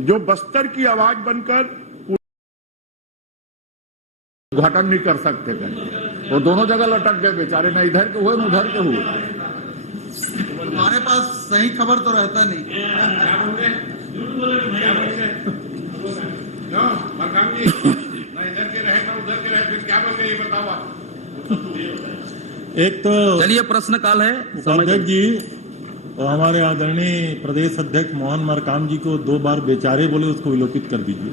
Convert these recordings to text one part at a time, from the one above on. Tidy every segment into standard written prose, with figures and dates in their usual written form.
जो बस्तर की आवाज बनकर उद्घाटन नहीं कर सकते थे। वो दोनों जगह लटक गए बेचारे, न इधर के हुए न उधर के हुए। हमारे पास सही खबर तो रहता नहीं। मरकाम जी, न इधर के रहे न उधर के रहे, फिर क्या बोल गए ये बताओ आप। एक तो चलिए प्रश्न काल है। अध्यक्ष जी और हमारे आदरणीय प्रदेश अध्यक्ष मोहन मरकाम जी को 2 बार बेचारे बोले, उसको विलोपित कर दीजिए।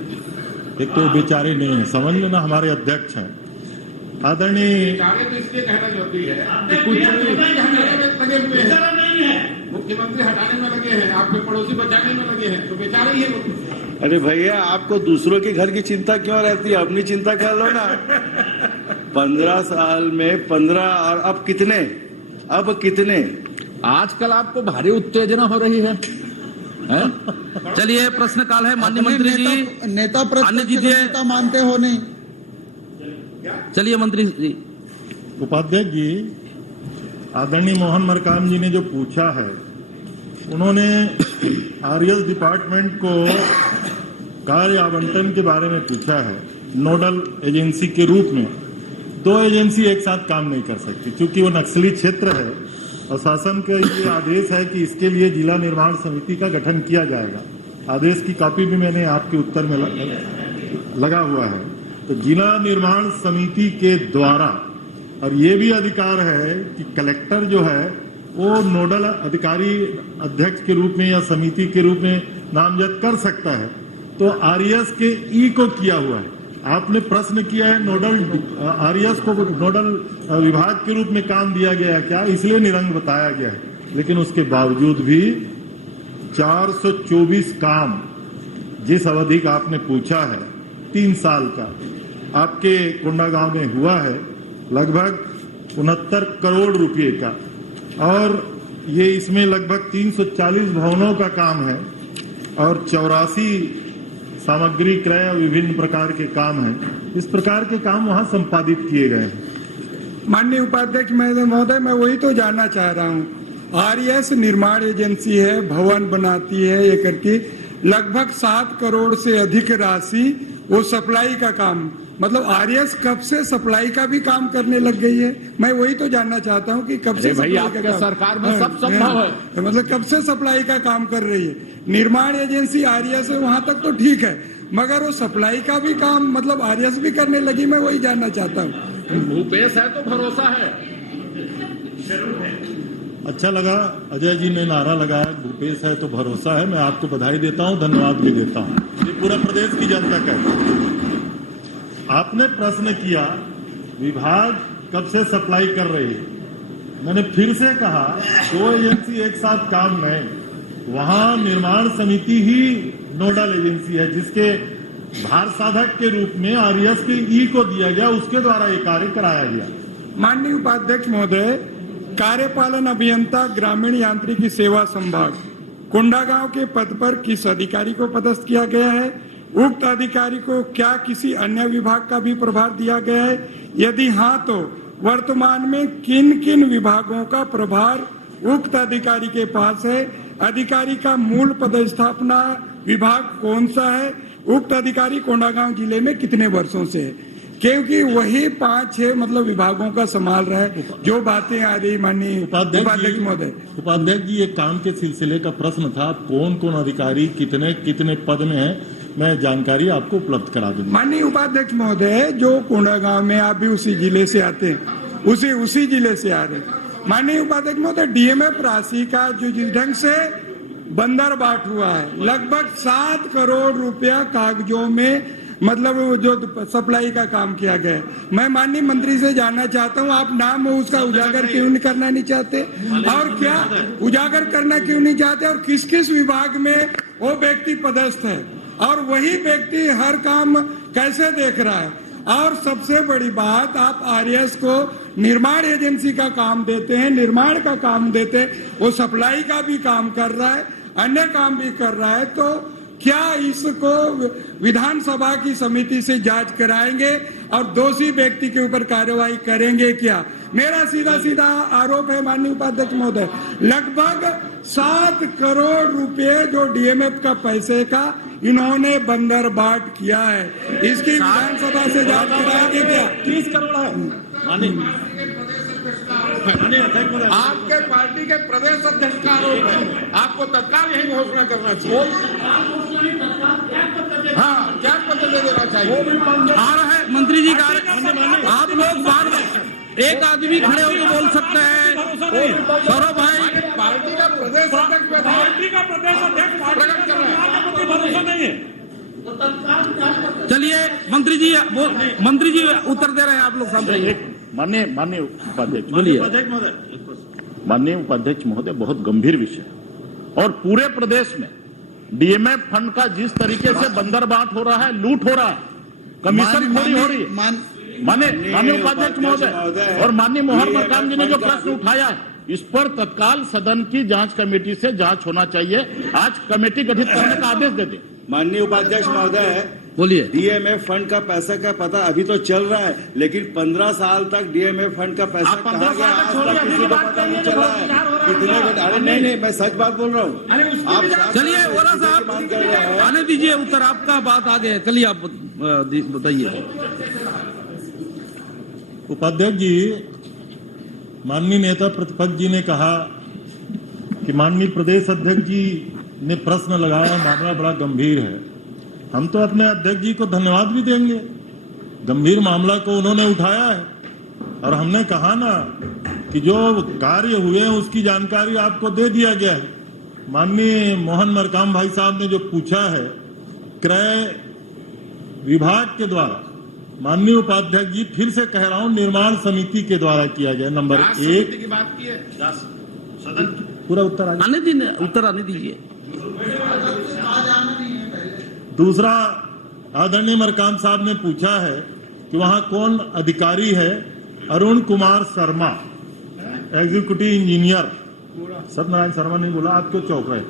एक तो बेचारे नहीं है, समझ लो ना, हमारे अध्यक्ष हैं आदरणीय। बेचारे तो इसलिए कहना जरूरी है, मुख्यमंत्री हटाने में लगे हैं, आपके पड़ोसी बचाने में लगे हैं, तो बेचारे ही है। अरे भैया, आपको दूसरों के घर की चिंता क्यों रहती है? अपनी चिंता कर लो ना। 15 साल में 15 और अब कितने? आजकल आपको भारी उत्तेजना हो रही है? चलिए प्रश्न काल है। माननीय मंत्री जी, नेता प्रतिपक्ष नेता मानते हो नहीं? चलिए मंत्री जी। उपाध्यक्ष जी, आदरणीय मोहन मरकाम जी ने जो पूछा है, उन्होंने आरएस डिपार्टमेंट को कार्य आवंटन के बारे में पूछा है। नोडल एजेंसी के रूप में 2 एजेंसी एक साथ काम नहीं कर सकती, क्योंकि वो नक्सली क्षेत्र है और शासन का ये आदेश है कि इसके लिए जिला निर्माण समिति का गठन किया जाएगा। आदेश की कॉपी भी मैंने आपके उत्तर में लगा हुआ है। तो जिला निर्माण समिति के द्वारा, और ये भी अधिकार है कि कलेक्टर जो है वो नोडल अधिकारी अध्यक्ष के रूप में या समिति के रूप में नामजद कर सकता है। तो आरएस के ई को किया हुआ है। आपने प्रश्न किया है नोडल आरएस को नोडल विभाग के रूप में काम दिया गया है क्या, इसलिए निरंग बताया गया है। लेकिन उसके बावजूद भी 424 काम जिस अवधि का आपने पूछा है 3 साल का, आपके कोंडागांव में हुआ है लगभग 69 करोड़ रुपए का, और ये इसमें लगभग 340 भवनों का काम है और 84 सामग्री क्रय विभिन्न प्रकार के काम हैं। इस प्रकार के काम वहां संपादित किए गए हैं। माननीय उपाध्यक्ष महोदय, मैं वही तो जानना चाह रहा हूँ। आरएस निर्माण एजेंसी है, भवन बनाती है, ये करके लगभग 7 करोड़ से अधिक राशि वो सप्लाई का काम, मतलब आरएस कब से सप्लाई का भी काम करने लग गई है? मैं वही तो जानना चाहता हूँ कि कब से भाई आपके सरकार में सब संभव है, मतलब कब से सप्लाई का काम कर रही है? निर्माण एजेंसी आरएस है, वहां तक तो ठीक है, मगर वो सप्लाई का भी काम मतलब आरएस भी करने लगी। मैं वही जानना चाहता हूँ। भूपेश है तो भरोसा है। अच्छा लगा अजय जी ने नारा लगाया, भूपेश है तो भरोसा है। मैं आपको बधाई देता हूं, धन्यवाद भी देता हूं। ये पूरा प्रदेश की जनता का है। आपने प्रश्न किया विभाग कब से सप्लाई कर रही है। मैंने फिर से कहा 2 एजेंसी एक साथ काम नहीं, वहां निर्माण समिति ही नोडल एजेंसी है, जिसके भार साधक के रूप में आरएस के ई को दिया गया, उसके द्वारा ये कार्य कराया गया। माननीय उपाध्यक्ष महोदय, कार्यपालन अभियंता ग्रामीण यांत्रिकी सेवा संभाग कोंडागांव के पद पर किस अधिकारी को पदस्थ किया गया है? उक्त अधिकारी को क्या किसी अन्य विभाग का भी प्रभार दिया गया है? यदि हाँ, तो वर्तमान में किन किन विभागों का प्रभार उक्त अधिकारी के पास है? अधिकारी का मूल पदस्थापना विभाग कौन सा है? उक्त अधिकारी कोंडागांव जिले में कितने वर्षों से है? क्योंकि वही 5-6 मतलब विभागों का संभाल रहा है। जो बातें आ रही माननीय उपाध्यक्ष महोदय। उपाध्यक्ष जी, ये काम के सिलसिले का प्रश्न था, कौन कौन अधिकारी कितने कितने पद में है, मैं जानकारी आपको उपलब्ध करा दूंगा। माननीय उपाध्यक्ष महोदय, जो कोंडागांव में आप भी उसी जिले से आते हैं, उसी जिले से आ रहे हैं। माननीय उपाध्यक्ष महोदय, डीएमएफ राशि का जो जिस ढंग से बंदर बाट हुआ है, लगभग 7 करोड़ रुपया कागजों में मतलब जो सप्लाई का काम किया गया है। मैं माननीय मंत्री से जानना चाहता हूं, आप नाम उसका उजागर क्यों करना नहीं चाहते, और क्या उजागर करना क्यों नहीं चाहते, और किस किस विभाग में वो व्यक्ति पदस्थ है, और वही व्यक्ति हर काम कैसे देख रहा है? और सबसे बड़ी बात, आप आरएस को निर्माण एजेंसी का काम देते हैं, निर्माण का काम देते हैं, वो सप्लाई का भी काम कर रहा है, अन्य काम भी कर रहा है। तो क्या इसको विधानसभा की समिति से जांच कराएंगे और दोषी व्यक्ति के ऊपर कार्रवाई करेंगे क्या? मेरा सीधा आरोप है माननीय उपाध्यक्ष महोदय, लगभग 7 करोड़ रुपए जो डीएमएफ का पैसे का इन्होंने बंदरबाट किया है। इसकी विधानसभा से जांच कराएंगे क्या? 30 करोड़ है। आपके पार्टी के प्रदेश अध्यक्ष का आरोप है, आपको तत्काल यही घोषणा करना चाहिए। हाँ, क्या पत्र दे देना चाहिए। आ रहा है मंत्री जी का, आप लोग बार एक आदमी खड़े होकर बोल सकते हैं। सौरभ भाई, पार्टी का प्रदेश अध्यक्ष प्रकट कर रहे हैं। चलिए मंत्री जी उत्तर दे रहे हैं, आप लोग समझिए। माननीय उपाध्यक्ष, बोलिए। माननीय उपाध्यक्ष महोदय, बहुत गंभीर विषय और पूरे प्रदेश में डीएमएफ फंड का जिस तरीके से बंदरबाट हो रहा है, लूट हो रहा है, कमीशन खोरी हो रही है। माननीय उपाध्यक्ष महोदय और माननीय मोहन मरकाम जी ने जो प्रश्न उठाया है, इस पर तत्काल सदन की जांच कमेटी से जांच होना चाहिए। आज कमेटी गठित करने का आदेश दे दे। माननीय उपाध्यक्ष महोदय, बोलिए। डीएमएफ फंड का पैसा का पता अभी तो चल रहा है, लेकिन 15 साल तक डीएमएफ फंड का पैसा आप 15 कहाँ गया, साल आज छोड़िए, तक किसी को पता नहीं चला है। कितने घंटे? अरे नहीं, मैं सच बात बोल रहा हूँ। आप चलिए वोरा साहब, आने दीजिए उत्तर, आपका बात आगे है। चलिए आप बताइए। उपाध्यक्ष जी, माननीय नेता प्रतिपक्ष जी ने कहा कि माननीय प्रदेश अध्यक्ष जी ने प्रश्न लगाया, मामला बड़ा गंभीर है। हम तो अपने अध्यक्ष जी को धन्यवाद भी देंगे, गंभीर मामला को उन्होंने उठाया है। और हमने कहा ना कि जो कार्य हुए हैं उसकी जानकारी आपको दे दिया गया है। माननीय मोहन मरकाम भाई साहब ने जो पूछा है, क्रय विभाग के द्वारा, माननीय उपाध्यक्ष जी फिर से कह रहा हूं, निर्माण समिति के द्वारा किया गया। नंबर 1 की बात की है, पूरा उत्तर उत्तर आने दीजिए। दूसरा, आदरणीय मरकाम साहब ने पूछा है कि वहां कौन अधिकारी है। Arun Kumar Sharma, executive engineer. सत्यनारायण शर्मा नहीं बोला, आप क्यों चौंक रहे?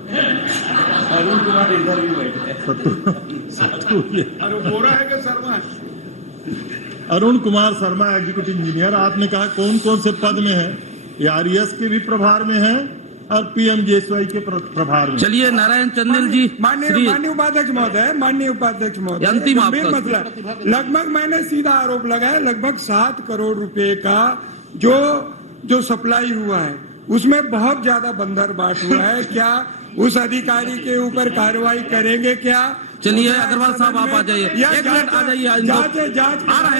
अरुण कुमार इधर भी बैठे। Arun Kumar Sharma, executive engineer. आपने कहा कौन कौन से पद में है? ये आरईएस के भी प्रभार में है और पीएमजीएसवाई के प्रभार में। चलिए नारायण चंदेल जी। माननीय उपाध्यक्ष महोदय, अंतिम गंभीर मसला। लगभग मैंने सीधा आरोप लगाया, लगभग 7 करोड़ रुपए का जो सप्लाई हुआ है उसमें बहुत ज्यादा बंदरबाट हुआ है। क्या उस अधिकारी के ऊपर कार्रवाई करेंगे क्या? चलिए अग्रवाल साहब आप आ जाइए, एक मिनट आ जाइए। आ रहा है,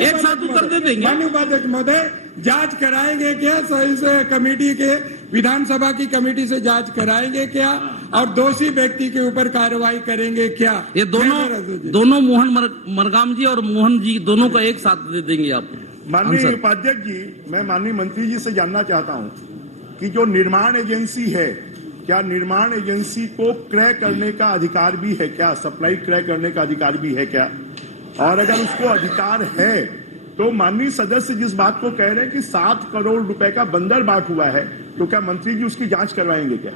एक साथ उत्तर दे देंगे। माननीय उपाध्यक्ष महोदय, जांच कराएंगे क्या? सही से कमेटी के, विधानसभा की कमेटी से जांच कराएंगे क्या? और दोषी व्यक्ति के ऊपर कार्रवाई करेंगे क्या? ये दोनों मोहन मरकाम जी और मोहन जी दोनों का एक साथ दे देंगे आप। माननीय उपाध्यक्ष जी, मैं माननीय मंत्री जी से जानना चाहता हूं कि जो निर्माण एजेंसी है, क्या निर्माण एजेंसी को क्रय करने का अधिकार भी है क्या? सप्लाई क्रय करने का अधिकार भी है क्या? और अगर उसको अधिकार है तो माननीय सदस्य जिस बात को कह रहे हैं कि 7 करोड़ रुपए का बंदरबाट हुआ है, तो क्या मंत्री जी उसकी जांच करवाएंगे क्या?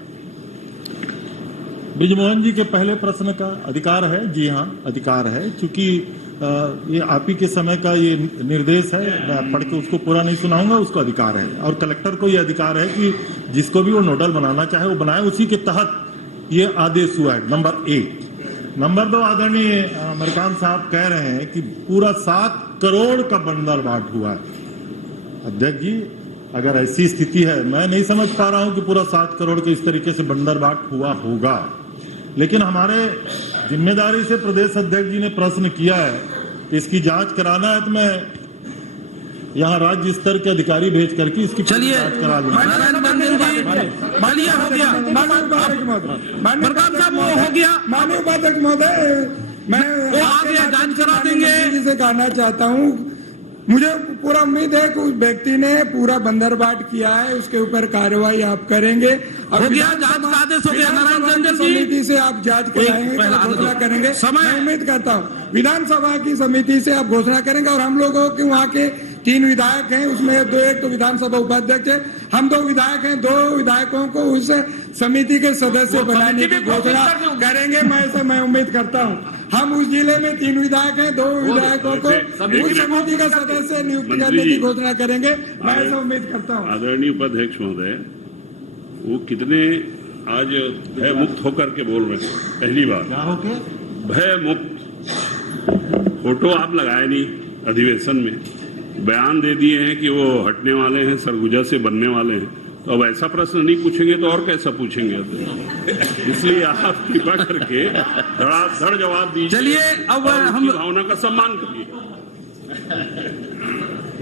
ब्रिजमोहन जी के पहले प्रश्न का अधिकार है। जी हाँ, अधिकार है। चूंकि ये आप ही के समय का ये निर्देश है, मैं पढ़ के उसको पूरा नहीं सुनाऊंगा, उसको अधिकार है। और कलेक्टर को ये अधिकार है कि जिसको भी वो नोडल बनाना चाहे वो बनाए, उसी के तहत ये आदेश हुआ है। नंबर 1। नंबर 2, आदरणीय मरकाम साहब कह रहे हैं कि पूरा 7 करोड़ का बंदरबाट हुआ है। अध्यक्ष जी, अगर ऐसी स्थिति है, मैं नहीं समझ पा रहा हूं कि पूरा 7 करोड़ के इस तरीके से बंदरबाट हुआ होगा, लेकिन हमारे जिम्मेदारी से प्रदेश अध्यक्ष जी ने प्रश्न किया है, इसकी जांच कराना है तो मैं यहाँ राज्य स्तर के अधिकारी भेज करके इसकी जांच करा लूंगा। माननीय उपाध्यक्ष महोदय, मैं जांच करा देंगे से कहना चाहता हूँ, मुझे पूरा उम्मीद है कि उस व्यक्ति ने पूरा बंदरबाट किया है, उसके ऊपर कार्रवाई आप करेंगे। हो गया, जांच का आदेश हो गया। नारायण चंदेल जी, समिति से आप जांच कराएंगे, घोषणा करेंगे। मैं उम्मीद करता हूँ विधानसभा की समिति से आप घोषणा करेंगे। और हम लोगों के वहाँ के 3 विधायक हैं, उसमें एक तो विधानसभा उपाध्यक्ष है, हम 2 विधायक हैं। 2 विधायकों को उस समिति के सदस्य बनाने की घोषणा करेंगे। मैं उम्मीद करता हूँ हम उस जिले में 3 विधायक हैं, 2 विधायकों को उस समिति का सदस्य नियुक्त करने की घोषणा करेंगे। मैं ऐसा उम्मीद करता हूँ। आदरणीय उपाध्यक्ष महोदय, वो कितने आज भय मुक्त होकर के बोल रहे हैं, पहली बार क्या हो गया? भय मुक्त। फोटो आप लगाए नहीं अधिवेशन में, बयान दे दिए हैं कि वो हटने वाले हैं, सरगुजा से बनने वाले हैं। तो अब ऐसा प्रश्न नहीं पूछेंगे तो और कैसा पूछेंगे? इसलिए आप कृपा करके धड़ाधड़ जवाब दीजिए। चलिए अब हम भावना का सम्मान करिए।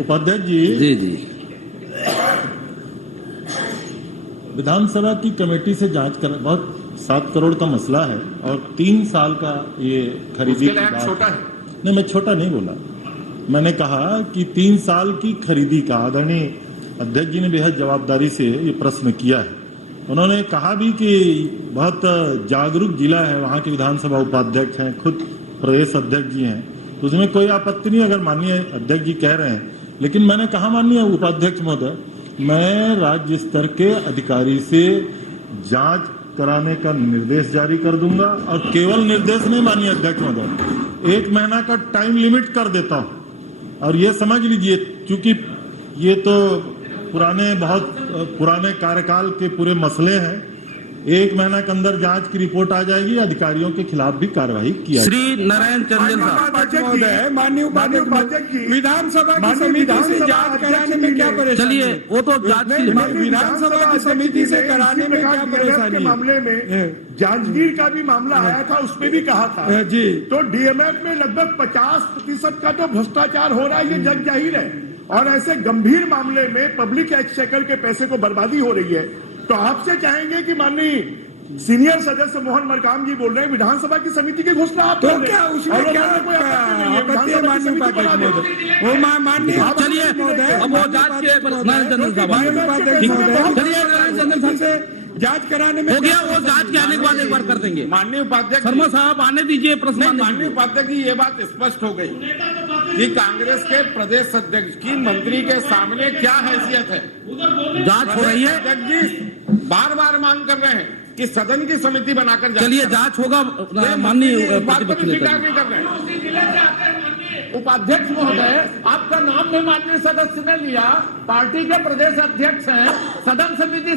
उपाध्यक्ष जी, जी विधानसभा की कमेटी से जांच कर, बहुत 7 करोड़ का मसला है और 3 साल का ये खरीदी की बात छोटा है। नहीं, मैं छोटा नहीं बोला, मैंने कहा कि 3 साल की खरीदी का आदरणीय अध्यक्ष जी ने बेहद जवाबदारी से ये प्रश्न किया है। उन्होंने कहा भी कि बहुत जागरूक जिला है, वहाँ के विधानसभा उपाध्यक्ष हैं, खुद प्रदेश अध्यक्ष जी हैं, तो उसमें कोई आपत्ति नहीं अगर माननीय अध्यक्ष जी कह रहे हैं। लेकिन मैंने कहा माननीय उपाध्यक्ष महोदय, मैं राज्य स्तर के अधिकारी से जांच कराने का निर्देश जारी कर दूंगा और केवल निर्देश नहीं माननीय अध्यक्ष महोदय, 1 महीना का टाइम लिमिट कर देता हूं। और ये समझ लीजिए, क्योंकि ये तो बहुत पुराने कार्यकाल के पूरे मसले हैं, 1 महीना के अंदर जांच की रिपोर्ट आ जाएगी, अधिकारियों के खिलाफ भी कार्रवाई की जाएगी। श्री नारायण चंदेल साहब, माननीय उपाध्यक्ष जी, विधानसभा की समिति से जांच कराने में क्या परेशानी? चलिए वो तो जांच की विधानसभा की समिति से कराने में क्या परेशानी? के मामले में जांजगीर का भी मामला आया था, उसमें भी कहा था जी, तो डीएमएफ में लगभग 50% का तो भ्रष्टाचार हो रहा है, ये जग जाहिर है। और ऐसे गंभीर मामले में पब्लिक एक्सचेकर के पैसे को बर्बादी हो रही है। तो आपसे चाहेंगे कि माननीय सीनियर सदस्य मोहन मरकाम जी बोल रहे हैं, विधानसभा की समिति की घोषणा आप तो क्या उसमें क्या आपत्ति है? माननीय उपाध्यक्ष महोदय, वो माननीय, चलिए अब वो जांच के नारायण चंदेल साहब, चलिए नारायण चंदेल साहब से जांच कराने में हो गया, वो जांच के आने के बाद एक बार कर देंगे। माननीय उपाध्यक्ष शर्मा साहब आने दीजिए प्रश्न। माननीय उपाध्यक्ष की ये बात स्पष्ट हो गई कि कांग्रेस के प्रदेश अध्यक्ष की मंत्री के सामने क्या हैसियत है। जांच हो रही है, अध्यक्ष जी बार बार मांग कर रहे हैं कि सदन की समिति बनाकर चलिए जांच होगा। माननीय बात को स्वीकार नहीं कर रहे हैं। उपाध्यक्ष महोदय, आपका नाम भी माननीय सदस्य ने लिया, पार्टी के प्रदेश अध्यक्ष हैं, सदन समिति